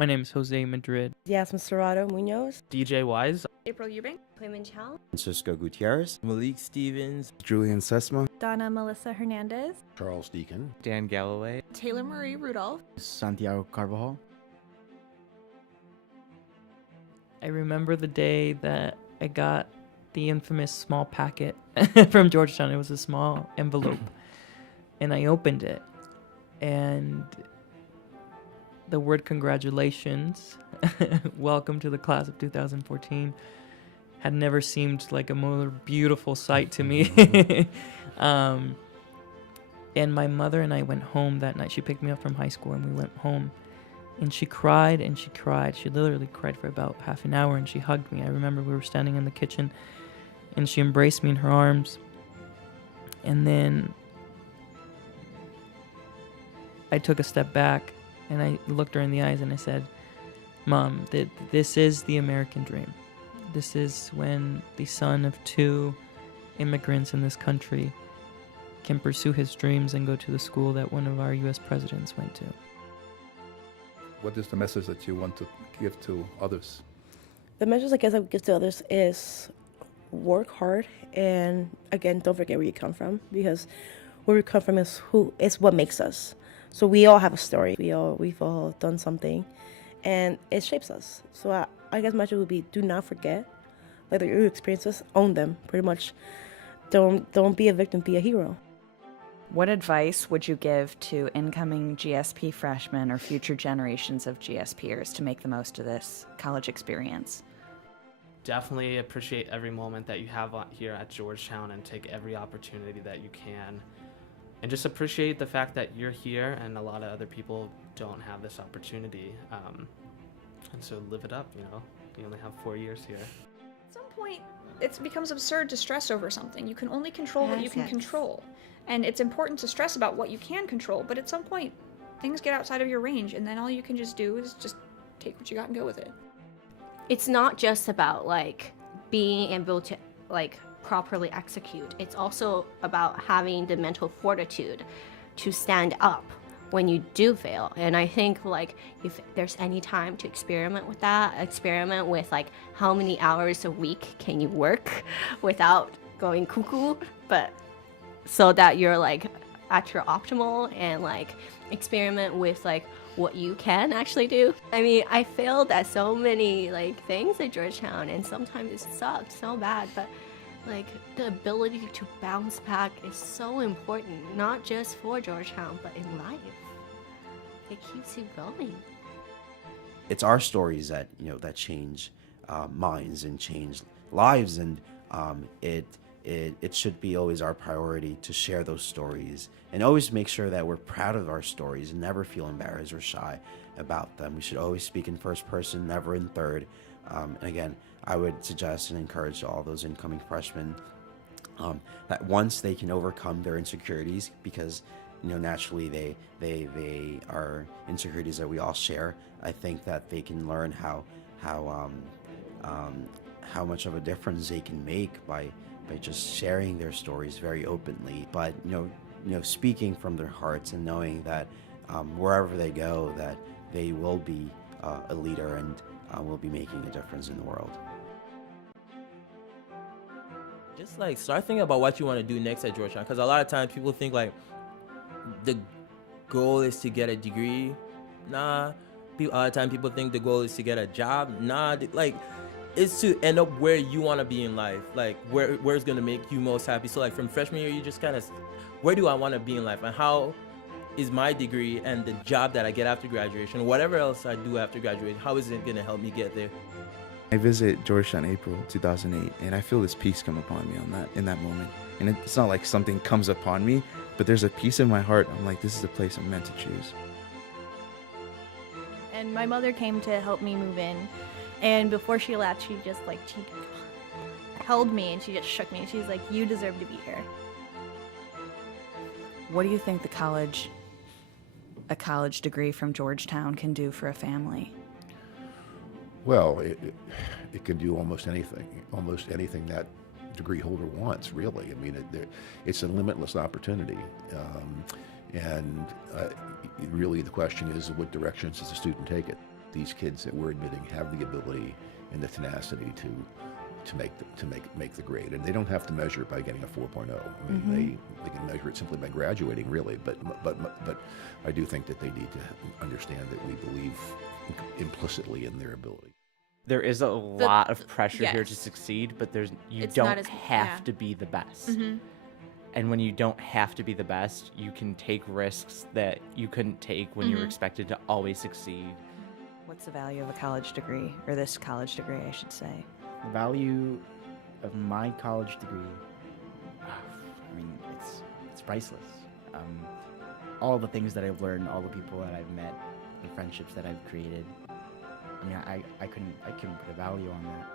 My name is Jose Madrid. Yasmin Serrato Munoz. DJ Wise. April Eubank. Clement Chow. Francisco Gutierrez. Malik Stevens. Julian Sesma. Donna Melissa Hernandez. Charles Deacon. Dan Galloway. Taylor Marie Rudolph. Santiago Carvajal. I remember the day that I got the infamous small packet from Georgetown. It was a small envelope. And I opened it. And the word congratulations, welcome to the class of 2014, had never seemed like a more beautiful sight to me. And my mother and I went home that night. She picked me up from high school and we went home. And she cried and she cried. She literally cried for about half an hour and she hugged me. I remember we were standing in the kitchen and she embraced me in her arms. And then I took a step back and I looked her in the eyes and I said, Mom, this is the American dream. This is when the son of two immigrants in this country can pursue his dreams and go to the school that one of our U.S. presidents went to. What is the message that you want to give to others? The message I guess I would give to others is work hard and again, don't forget where you come from, because where we come from is what makes us. So we all have a story. We've all done something, and it shapes us. So I guess my message would be: do not forget, like your experiences, own them. Pretty much, don't be a victim, be a hero. What advice would you give to incoming GSP freshmen or future generations of GSPers to make the most of this college experience? Definitely appreciate every moment that you have here at Georgetown and take every opportunity that you can. And just appreciate the fact that you're here and a lot of other people don't have this opportunity. And so live it up, you know. You only have 4 years here. At some point, it becomes absurd to stress over something. You can only control what you can control. And it's important to stress about what you can control, but at some point, things get outside of your range, and then all you can just do is just take what you got and go with it. It's not just about, being able to, properly execute. It's also about having the mental fortitude to stand up when you do fail. And I think if there's any time to experiment with that, experiment with how many hours a week can you work without going cuckoo, but so that you're at your optimal, and experiment with what you can actually do. I mean, I failed at so many things at Georgetown, and sometimes it sucked so bad, but the ability to bounce back is so important, not just for Georgetown, but in life. It keeps you going. It's our stories that that change minds and change lives, and it should be always our priority to share those stories and always make sure that we're proud of our stories and never feel embarrassed or shy about them. We should always speak in first person, never in third. And again, I would suggest and encourage all those incoming freshmen that once they can overcome their insecurities, because naturally they are insecurities that we all share. I think that they can learn how much of a difference they can make by just sharing their stories very openly. But speaking from their hearts and knowing that wherever they go, that they will be a leader and will be making a difference in the world. Just start thinking about what you want to do next at Georgetown, because a lot of times people think the goal is to get a degree. Nah. A lot of times people think the goal is to get a job. Nah. It's to end up where you want to be in life, where it's going to make you most happy. So from freshman year, you just kind of, where do I want to be in life, and how is my degree and the job that I get after graduation, whatever else I do after graduation, how is it going to help me get there? I visit Georgetown April 2008, and I feel this peace come upon me in that moment. And it's not like something comes upon me, but there's a peace in my heart. I'm like, this is the place I'm meant to choose. And my mother came to help me move in. And before she left, she just she held me and she just shook me. She's like, you deserve to be here. What do you think a college degree from Georgetown can do for a family? Well, it can do almost anything that degree holder wants, really. I mean, it's a limitless opportunity. Really the question is, what directions does the student take it? these kids that we're admitting have the ability and the tenacity to make the grade, and they don't have to measure it by getting a 4.0. I mean, they can measure it simply by graduating, really. But I do think that they need to understand that we believe implicitly in their ability. There is a lot of pressure here to yes. succeed, but you It's not don't as- have yeah. to be the best. Mm-hmm. And when you don't have to be the best, you can take risks that you couldn't take when you were Mhm. expected to always succeed. What's the value of a college degree, or this college degree, I should say? The value of my college degree, I mean, it's priceless. All the things that I've learned, all the people that I've met, the friendships that I've created. I mean, I couldn't put a value on that.